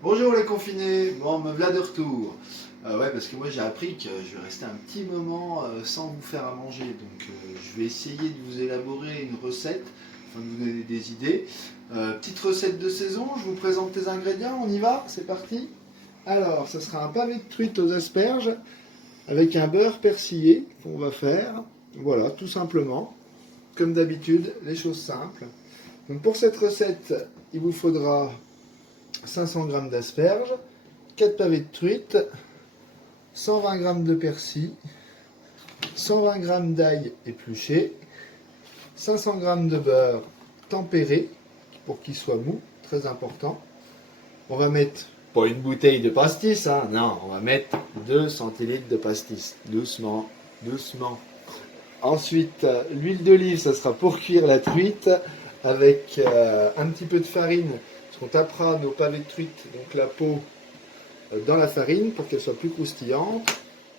Bonjour les confinés, bon me voilà de retour. Ouais parce que moi j'ai appris que je vais rester un petit moment sans vous faire à manger. Donc je vais essayer de vous élaborer une recette, afin de vous donner des idées. Petite recette de saison, je vous présente les ingrédients, on y va, c'est parti. Alors, ce sera un pavé de truite aux asperges avec un beurre persillé qu'on va faire. Voilà, tout simplement. Comme d'habitude, les choses simples. Donc pour cette recette, il vous faudra 500 g d'asperges, 4 pavés de truite, 120 g de persil, 120 g d'ail épluché, 500 g de beurre tempéré pour qu'il soit mou, très important. On va mettre, pas une bouteille de pastis, hein, non, on va mettre 2 centilitres de pastis, doucement, doucement. Ensuite, l'huile d'olive, ça sera pour cuire la truite avec un petit peu de farine, parce qu'on tapera nos pavés de truite, donc la peau, dans la farine pour qu'elle soit plus croustillante.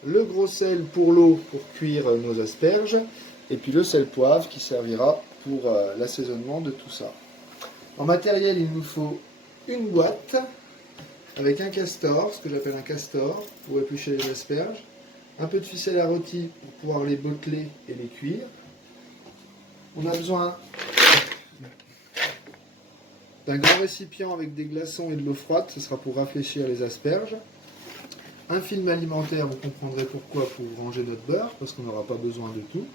Le gros sel pour l'eau pour cuire nos asperges. Et puis le sel poivre qui servira pour l'assaisonnement de tout ça. En matériel, il nous faut une boîte avec un castor, ce que j'appelle un castor, pour éplucher les asperges. Un peu de ficelle à rôti pour pouvoir les botteler et les cuire. On a besoin d'un grand récipient avec des glaçons et de l'eau froide, ce sera pour rafraîchir les asperges. Un film alimentaire, vous comprendrez pourquoi, pour ranger notre beurre, parce qu'on n'aura pas besoin de tout.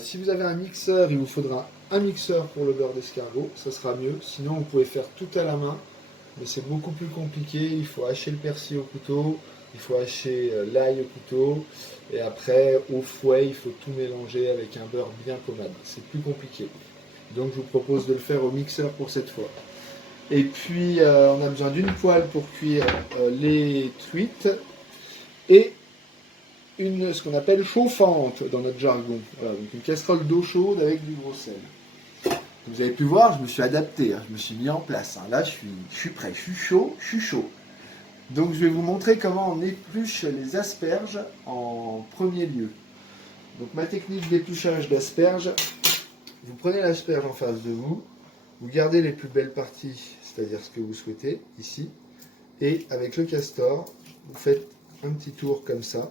Si vous avez un mixeur, il vous faudra un mixeur pour le beurre d'escargot, ça sera mieux. Sinon, vous pouvez faire tout à la main, mais c'est beaucoup plus compliqué. Il faut hacher le persil au couteau, il faut hacher l'ail au couteau, et après, au fouet, il faut tout mélanger avec un beurre bien pommade. C'est plus compliqué. Donc, je vous propose de le faire au mixeur pour cette fois. Et puis, on a besoin d'une poêle pour cuire les truites et ce qu'on appelle chauffante dans notre jargon. Voilà, donc une casserole d'eau chaude avec du gros sel. Vous avez pu voir, je me suis adapté, hein, je me suis mis en place. Hein. Là, je suis prêt, je suis chaud, je suis chaud. Donc, je vais vous montrer comment on épluche les asperges en premier lieu. Donc, ma technique d'épluchage d'asperges, vous prenez l'asperge en face de vous, vous gardez les plus belles parties, c'est-à-dire ce que vous souhaitez, ici, et avec le castor, vous faites un petit tour comme ça,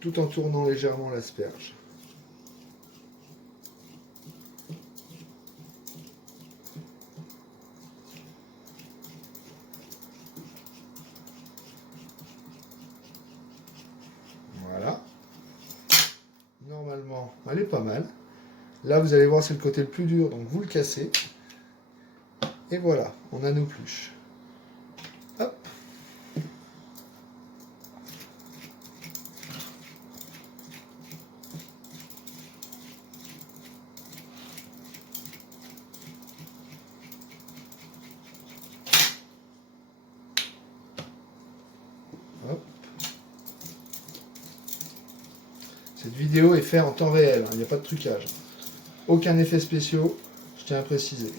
tout en tournant légèrement l'asperge. Voilà. Normalement, elle est pas mal. Là, vous allez voir, c'est le côté le plus dur, donc vous le cassez. Et voilà, on a nos pluches. Hop. Hop. Cette vidéo est faite en temps réel, hein, il n'y a pas de trucage. Aucun effet spéciaux, je tiens à préciser.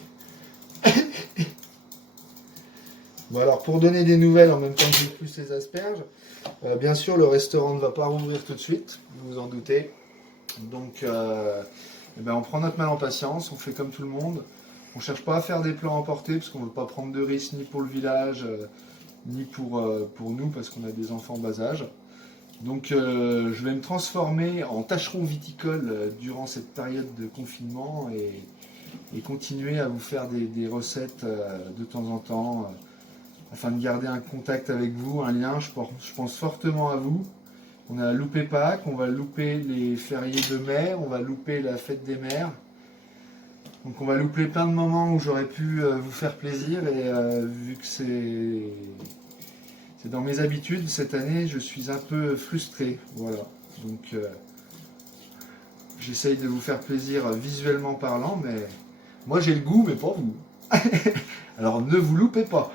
Bon alors, pour donner des nouvelles en même temps que j'épluche ces asperges, bien sûr, le restaurant ne va pas rouvrir tout de suite, vous vous en doutez. Donc, eh ben, on prend notre mal en patience, on fait comme tout le monde. On ne cherche pas à faire des plans emportés parce qu'on ne veut pas prendre de risques ni pour le village, ni pour nous parce qu'on a des enfants en bas âge. Donc, je vais me transformer en tâcheron viticole durant cette période de confinement et continuer à vous faire des recettes de temps en temps afin de garder un contact avec vous, un lien. Je pense fortement à vous. On a loupé Pâques, on va louper les fériés de mai, on va louper la fête des mères. Donc on va louper plein de moments où j'aurais pu vous faire plaisir et vu que c'est dans mes habitudes, cette année je suis un peu frustré. Voilà. Donc j'essaye de vous faire plaisir visuellement parlant, mais moi j'ai le goût, mais pas vous. Alors ne vous loupez pas.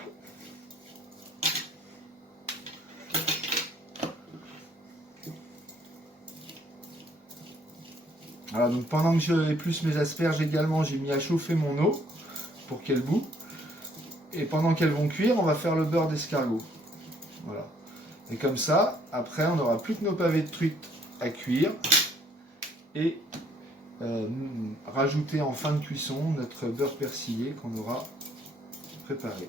Alors donc pendant que je épluche mes asperges également, j'ai mis à chauffer mon eau pour qu'elle bout. Et pendant qu'elles vont cuire, on va faire le beurre d'escargot. Voilà. Et comme ça, après, on n'aura plus que nos pavés de truite à cuire. Et rajouter en fin de cuisson notre beurre persillé qu'on aura préparer.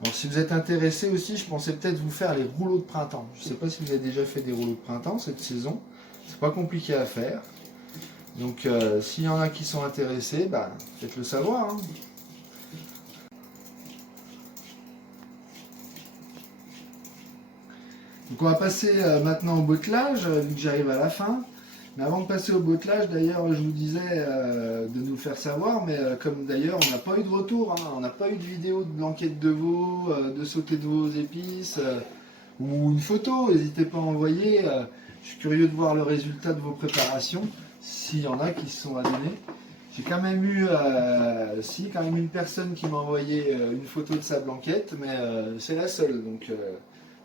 Bon, si vous êtes intéressé aussi, je pensais peut-être vous faire les rouleaux de printemps. Je ne sais pas si vous avez déjà fait des rouleaux de printemps cette saison. C'est pas compliqué à faire. Donc s'il y en a qui sont intéressés, bah, faites-le savoir. Hein. Donc on va passer maintenant au bottelage, vu que j'arrive à la fin. Mais avant de passer au bottelage, d'ailleurs, je vous disais de nous le faire savoir, mais comme d'ailleurs, on n'a pas eu de retour, hein, on n'a pas eu de vidéo de blanquette de veau, de sauté de veau aux épices, ou une photo, n'hésitez pas à envoyer. Je suis curieux de voir le résultat de vos préparations, s'il y en a qui se sont adonnés. J'ai quand même eu, quand même une personne qui m'a envoyé une photo de sa blanquette, mais c'est la seule, donc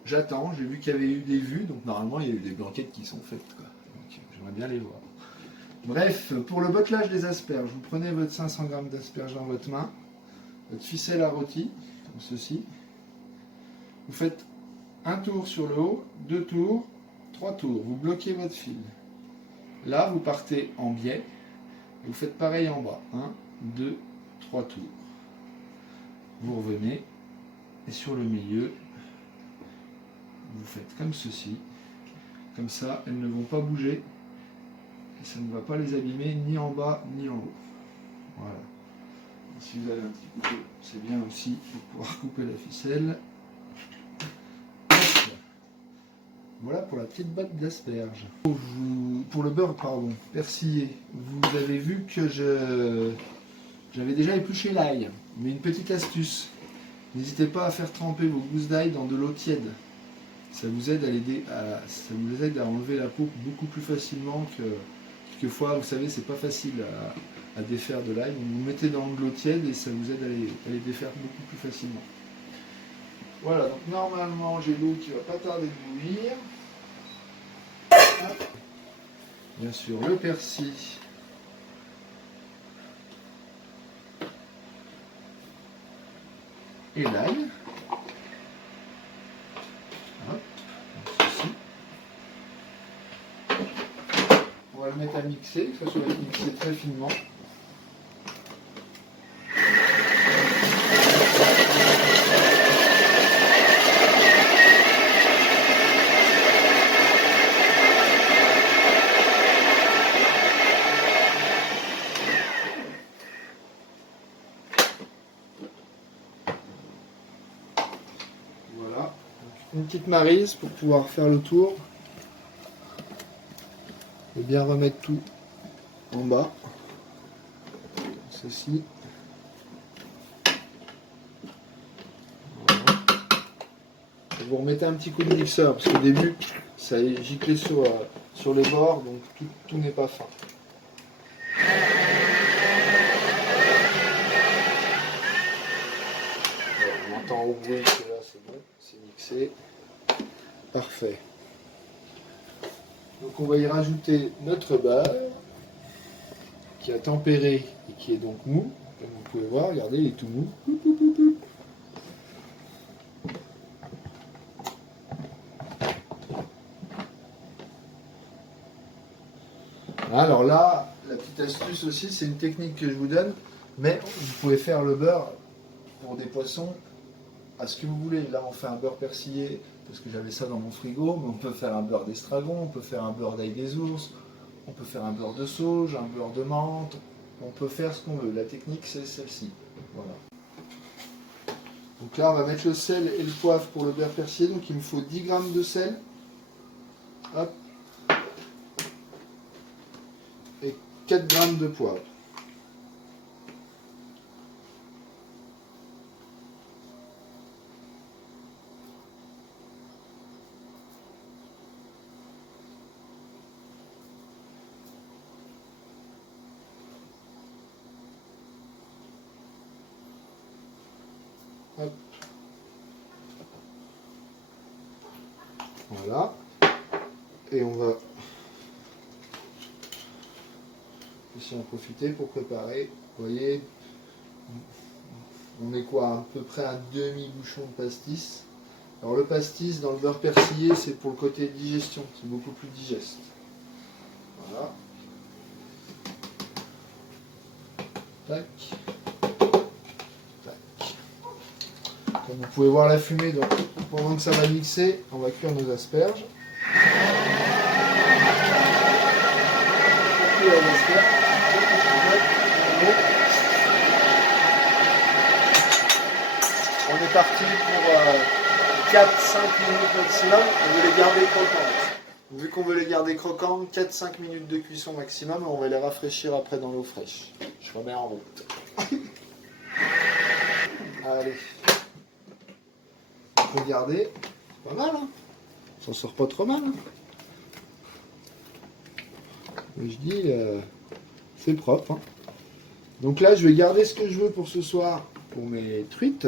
j'attends. J'ai vu qu'il y avait eu des vues, donc normalement il y a eu des blanquettes qui sont faites, quoi. Donc j'aimerais bien les voir. Bref, pour le bottelage des asperges, vous prenez votre 500 g d'asperges dans votre main, votre ficelle à rôti, comme ceci. Vous faites un tour sur le haut, 2 tours, 3 tours. Vous bloquez votre fil. Là, vous partez en biais. Vous faites pareil en bas. 1, 2, 3 tours. Vous revenez. Et sur le milieu, vous faites comme ceci. Comme ça, elles ne vont pas bouger. Et ça ne va pas les abîmer ni en bas ni en haut. Voilà. Si vous avez un petit couteau, c'est bien aussi pour pouvoir couper la ficelle. Voilà pour la petite botte d'asperges. Pour le beurre, persillé, vous avez vu que j'avais déjà épluché l'ail. Mais une petite astuce, n'hésitez pas à faire tremper vos gousses d'ail dans de l'eau tiède. Ça vous aide à enlever la peau beaucoup plus facilement que quelquefois, vous savez, c'est pas facile à défaire de l'ail. Vous le mettez dans de l'eau tiède et ça vous aide à les défaire beaucoup plus facilement. Voilà, donc normalement j'ai l'eau qui va pas tarder de bouillir. Bien sûr, le persil. Et l'ail. On va le mettre à mixer, que ça soit mixé très finement. Voilà, une petite maryse pour pouvoir faire le tour. Et bien remettre tout en bas. Ceci. Voilà. Et vous remettez un petit coup de mixeur parce qu'au début ça est giclé sur les bords, donc tout n'est pas fin. Voilà, on entend au bruit que là c'est bon, c'est mixé. Parfait. Donc on va y rajouter notre beurre qui a tempéré et qui est donc mou. Comme vous pouvez voir, regardez, il est tout mou. Alors là, la petite astuce aussi, c'est une technique que je vous donne, mais vous pouvez faire le beurre pour des poissons à ce que vous voulez. Là, on fait un beurre persillé parce que j'avais ça dans mon frigo, mais on peut faire un beurre d'estragon, on peut faire un beurre d'ail des ours, on peut faire un beurre de sauge, un beurre de menthe, on peut faire ce qu'on veut. La technique, c'est celle-ci. Voilà. Donc là, on va mettre le sel et le poivre pour le beurre persillé. Donc il me faut 10 g de sel. Hop. Et 4 g de poivre. Hop. Voilà. Et on va aussi en profiter pour préparer. Vous voyez, on est quoi, à peu près un demi-bouchon de pastis. Alors le pastis dans le beurre persillé, c'est pour le côté digestion, c'est beaucoup plus digeste. Voilà. Tac. Tac. Comme vous pouvez voir la fumée, donc pendant que ça va mixer, on va cuire nos asperges. On est parti pour 4-5 minutes maximum. On veut les garder croquantes. Vu qu'on veut les garder croquantes, 4-5 minutes de cuisson maximum. On va les rafraîchir après dans l'eau fraîche. Je remets en route. Allez. Regardez. Pas mal, hein. Ça sort pas trop mal. Hein. Mais je dis, c'est propre. Hein. Donc là, je vais garder ce que je veux pour ce soir pour mes truites.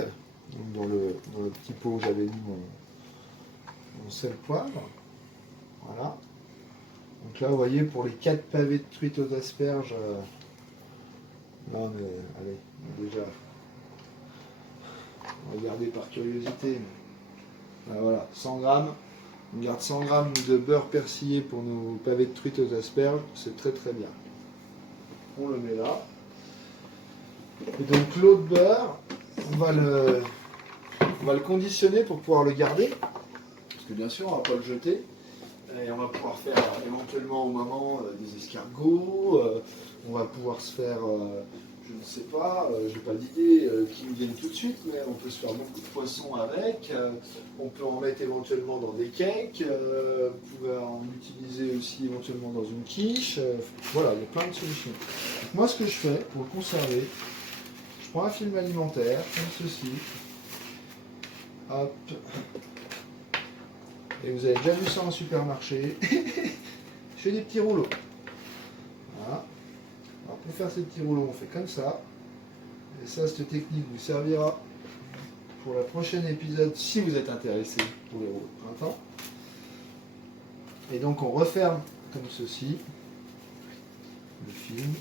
Donc dans le petit pot où j'avais mis mon sel poivre. Voilà. Donc là, vous voyez, pour les 4 pavés de truites aux asperges. Non, mais allez, déjà. On va garder par curiosité. Mais, voilà, 100 grammes. On garde 100 grammes de beurre persillé pour nos pavés de truites aux asperges. C'est très très bien. On le met là. Et donc l'eau de beurre, on va le conditionner pour pouvoir le garder. Parce que bien sûr, on ne va pas le jeter. Et on va pouvoir faire éventuellement au moment des escargots. On va pouvoir se faire, je ne sais pas, je n'ai pas d'idée qui me viennent tout de suite, mais on peut se faire beaucoup de poissons avec. On peut en mettre éventuellement dans des cakes. Vous pouvez en utiliser aussi éventuellement dans une quiche. Voilà, il y a plein de solutions. Donc moi, ce que je fais pour le conserver, je prends un film alimentaire, comme ceci. Hop. Et vous avez déjà vu ça en supermarché. Je fais des petits rouleaux. Voilà. Alors pour faire ces petits rouleaux, on fait comme ça. Et ça, cette technique vous servira pour le prochain épisode si vous êtes intéressé pour les rouleaux de printemps. Et donc on referme comme ceci le film.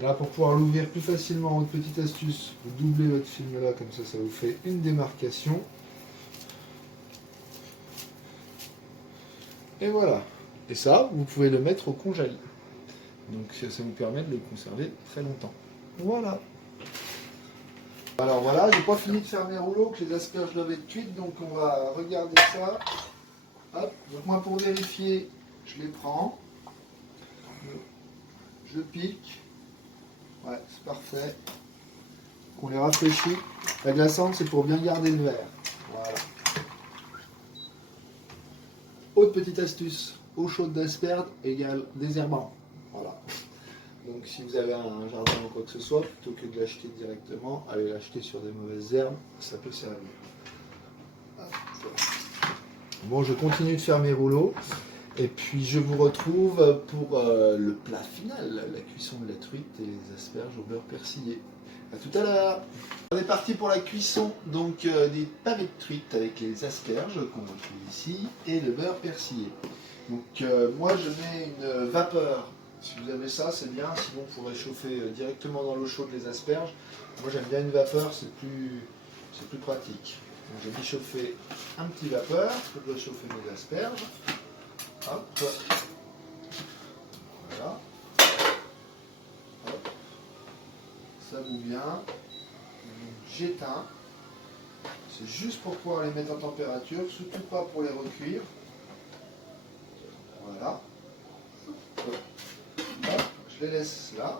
Là, pour pouvoir l'ouvrir plus facilement, votre petite astuce, vous doublez votre film là, comme ça vous fait une démarcation. Et voilà. Et ça, vous pouvez le mettre au congèle. Donc ça vous permet de le conserver très longtemps. Voilà. Alors voilà, j'ai pas fini de faire mes rouleaux, que les asperges doivent être cuites, donc on va regarder ça. Hop. Donc moi, pour vérifier, je les prends. Je pique. Ouais, c'est parfait. On les rafraîchit. La glaçante, c'est pour bien garder le verre. Voilà. Autre petite astuce, eau chaude d'asperges égale désherbant. Voilà. Donc si vous avez un jardin ou quoi que ce soit, plutôt que de l'acheter directement, allez l'acheter sur des mauvaises herbes, ça peut servir. Bon, je continue de faire mes rouleaux. Et puis je vous retrouve pour le plat final, la cuisson de la truite et les asperges au beurre persillé. A tout à l'heure. On est parti pour la cuisson donc des pavés de truite avec les asperges qu'on retrouve ici et le beurre persillé. Donc moi je mets une vapeur. Si vous avez ça, c'est bien. Sinon, vous pourrez chauffer directement dans l'eau chaude les asperges. Moi j'aime bien une vapeur, c'est plus pratique. Donc j'ai mis chauffer un petit vapeur pour que je chauffer mes asperges. Hop. Voilà. Hop. Ça bout bien. J'éteins. C'est juste pour pouvoir les mettre en température, surtout pas pour les recuire. Voilà. Hop. Je les laisse là.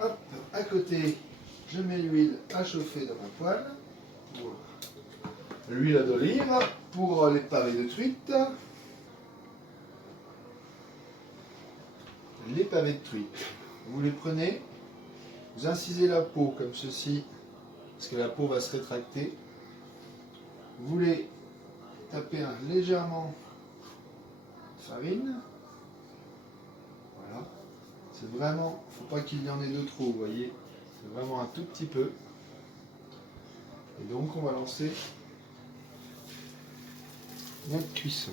Hop. À côté, je mets l'huile à chauffer dans ma poêle. L'huile d'olive pour les pavés de truite. Les pavés de truite. Vous les prenez, vous incisez la peau comme ceci, parce que la peau va se rétracter. Vous les tapez légèrement de farine. Voilà. C'est vraiment, il ne faut pas qu'il y en ait de trop, vous voyez. C'est vraiment un tout petit peu. Et donc on va lancer notre cuisson.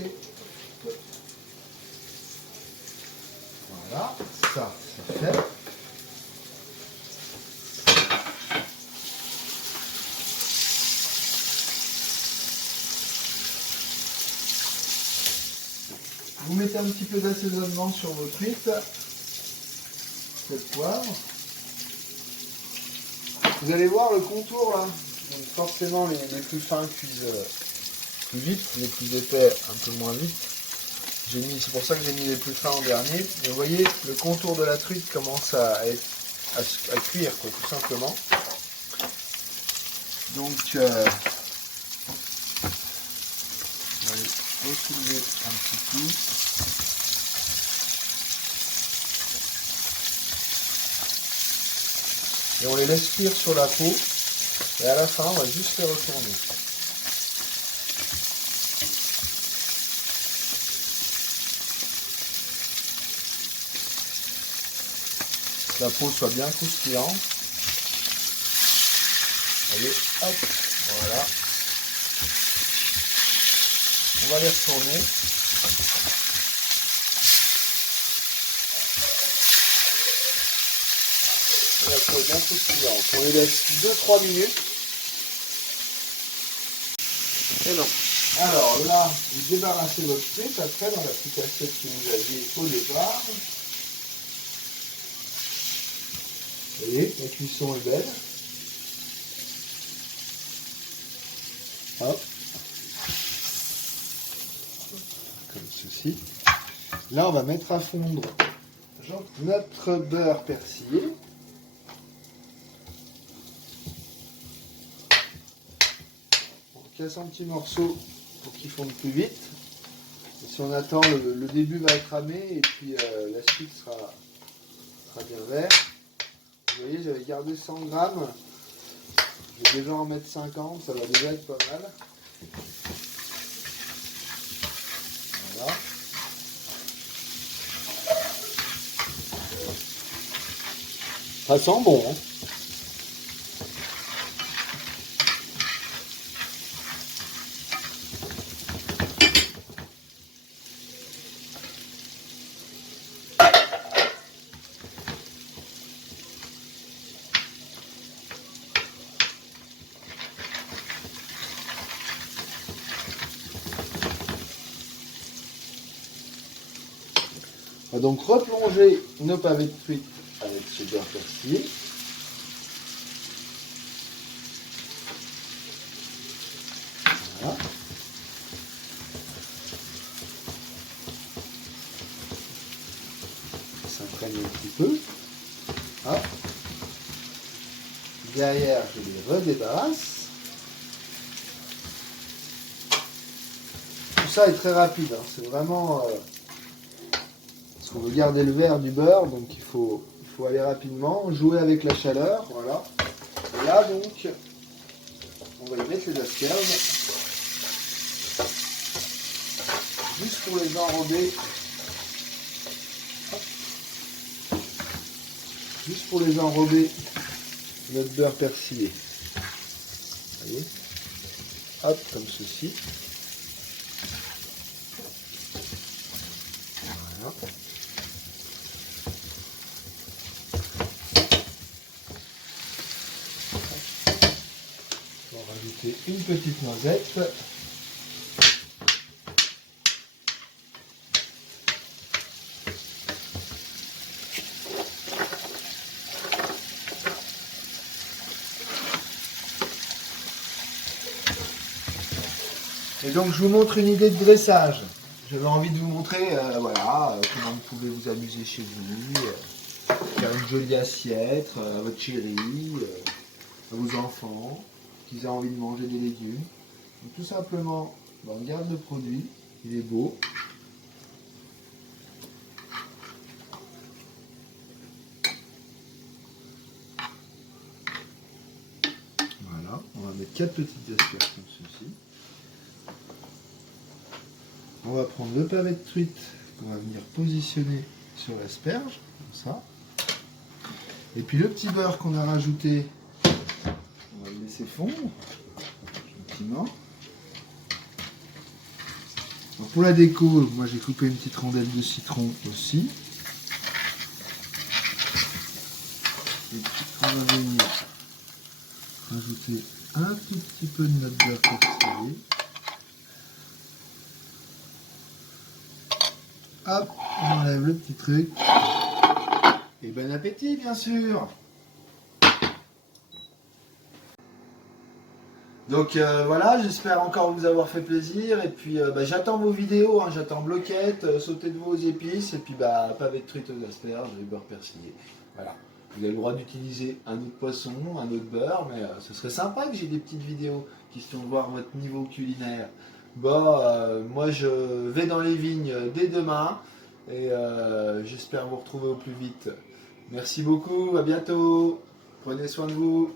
Et voilà, ça c'est fait. Vous mettez un petit peu d'assaisonnement sur vos frites, cette poivre. Vous allez voir le contour là. Donc forcément les plus fins cuisent plus vite, les plus épais un peu moins vite. C'est pour ça que j'ai mis les plus fins en dernier. Mais vous voyez, le contour de la truite commence à cuire, quoi, tout simplement. Donc on va les ressoulever un petit coup. Et on les laisse cuire sur la peau. Et à la fin, on va juste les retourner. Que la peau soit bien croustillante. Allez, hop, voilà. On va les retourner. Et la peau est bien croustillante. On les laisse 2-3 minutes. Et non. Alors là, vous débarrassez votre frite après dans la petite assiette que vous aviez au départ. Vous voyez, la cuisson est belle. Hop. Comme ceci. Là, on va mettre à fondre notre beurre persillé. On casse un petit morceau pour qu'il fonde plus vite. Et si on attend, le début va être ramé et puis la suite sera bien vert. Vous voyez, j'avais gardé 100 grammes. Je vais déjà en mettre 50, ça va déjà être pas mal. Voilà. Ça sent bon, hein. On va donc replonger nos pavés de truite avec ce beurre persillé. Voilà. Ça imprègne un petit peu. Hop. Derrière, je les redébarrasse. Tout ça est très rapide, hein. C'est vraiment... parce qu'on veut garder le vert du beurre, donc il faut aller rapidement, jouer avec la chaleur, voilà. Et là donc, on va y mettre les asperges, juste pour les enrober. Hop. Juste pour les enrober notre beurre persillé. Vous voyez? Hop, comme ceci. Voilà. On va rajouter une petite noisette. Et donc je vous montre une idée de dressage. J'avais envie de vous montrer voilà, comment vous pouvez vous amuser chez vous, faire une jolie assiette à votre chérie, à vos enfants, qui ont envie de manger des légumes. Donc, tout simplement, on regarde le produit, il est beau. Voilà, on va mettre 4 petites asperges comme ceci. On va prendre le pavé de truite qu'on va venir positionner sur l'asperge, comme ça. Et puis le petit beurre qu'on a rajouté, on va le laisser fondre gentiment. Alors pour la déco, moi j'ai coupé une petite rondelle de citron aussi. Et puis on va venir rajouter un tout petit peu de notre beurre persillé. Hop, on enlève le petit truc. Et bon appétit bien sûr. Donc voilà, j'espère encore vous avoir fait plaisir. Et puis j'attends vos vidéos, hein, j'attends bloquettes, sauter de vos épices, et puis pavé de truites aux asperges et beurre persillé. Voilà. Vous avez le droit d'utiliser un autre poisson, un autre beurre, mais ce serait sympa que j'ai des petites vidéos, question de voir votre niveau culinaire. Bon, moi je vais dans les vignes dès demain, et j'espère vous retrouver au plus vite. Merci beaucoup, à bientôt, prenez soin de vous.